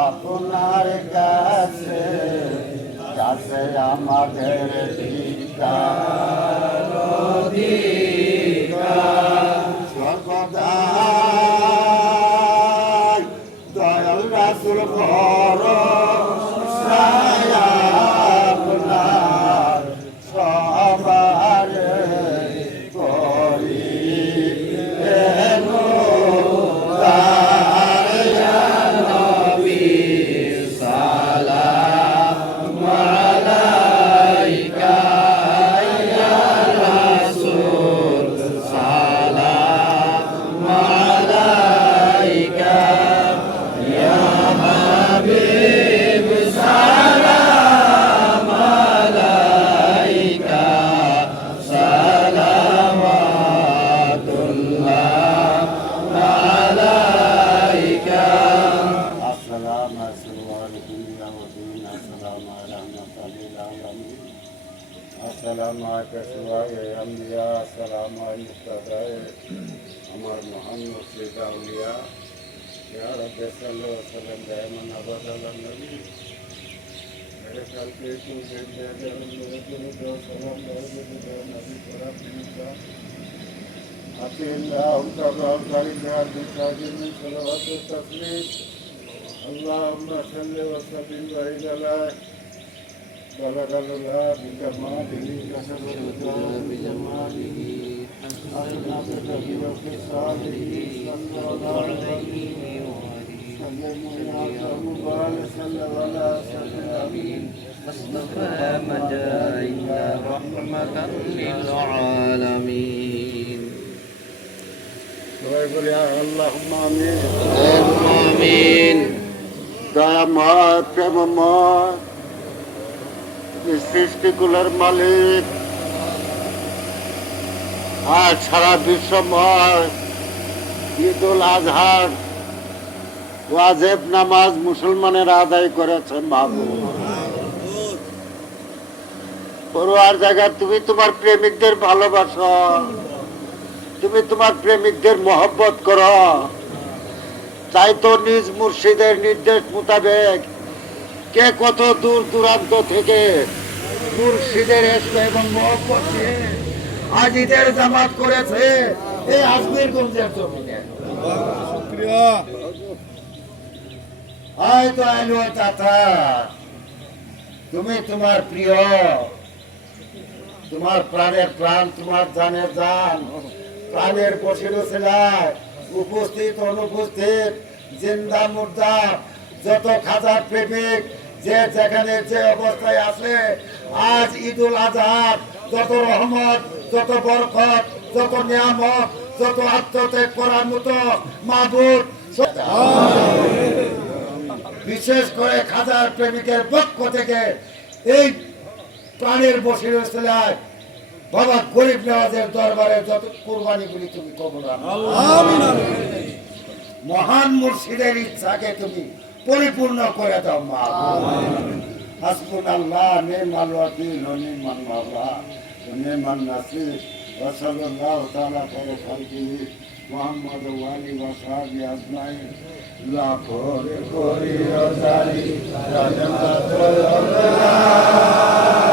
আপনার কাছে কাছে আমাদের সর্বদা দয়াল রাসূল বড় আপনার সবার করি السلام عليك سواي الأنبياء السلام على المقتدى أمر محمد سيد الأولياء يا رب صل وسلم دائما أبدا على النبي मेरे ख्याल पे तो सलाम नबी पर अल्लाह उनका कारी ध्यान दिखाने में सलावत और तस्लीम अल्लाहुम्मा सल्लि व सल्लिम अलैहि بلغ الله بكماله كسب الهدى بجماله أغنى بكثير في صالحه صلى الله عليه وسلم مبارك صلى الله عليه مصطفى مدائن رحمة للعالمين اللهم آمين اللهم آمين دامات كمامات সৃষ্টিকুলের মালিক আজ সারা বিশ্বময় ঈদুল আজহার ওয়াজিব নামাজ মুসলমানেরা আদায় করেছে মাহবুব পরোয়ার জায়গা তুমি তোমার প্রেমিকদের ভালোবাসো তুমি তোমার প্রেমিকদের মহব্বত করো তাই তো নিজ মুর্শিদের নির্দেশ মোতাবেক কে কত দূর দূরান্ত থেকে মুর্শিদের এসব এবং মহব্বত নিয়ে আজ ঈদের জামাত করেছে এই আজমিরগঞ্জের জমিনে। হয়তো আইলো চাচা তুমি তোমার প্রিয় তোমার প্রাণের প্রাণ তোমার জানের জান প্রাণের বসির ছিলায় উপস্থিত অনুপস্থিত জিন্দা মুর্দা যত খাজার প্রেমিক যে যেখানে যে অবস্থায় আছে আজ ঈদুল আজহার যত রহমত যত বরকত যত নিয়ামত যত আত্মত্যাগ করার মতো মাহবুব বিশেষ করে খাজার প্রেমিকের পক্ষ থেকে এই প্রাণের বসির ছিলায় বাবা গরিব নওয়াজের দরবারে যত কুরবানিগুলি তুমি কবুল মহান মুর্শিদের ইচ্ছাকে তুমি পরিপূর্ণ করে দাও মা হাসবুনাল্লাহ নি'মাল ওয়াকিল ওয়া নি'মাল মাওলা ওয়া নি'মান নাসির ওয়া সাল্লাল্লাহু তাআলা আলা খালিহি মুহাম্মদ ওয়া আলিহি ওয়া সাহবিহি আজমাইন লা করে রোজারি জান্নাতুল আল্লাহ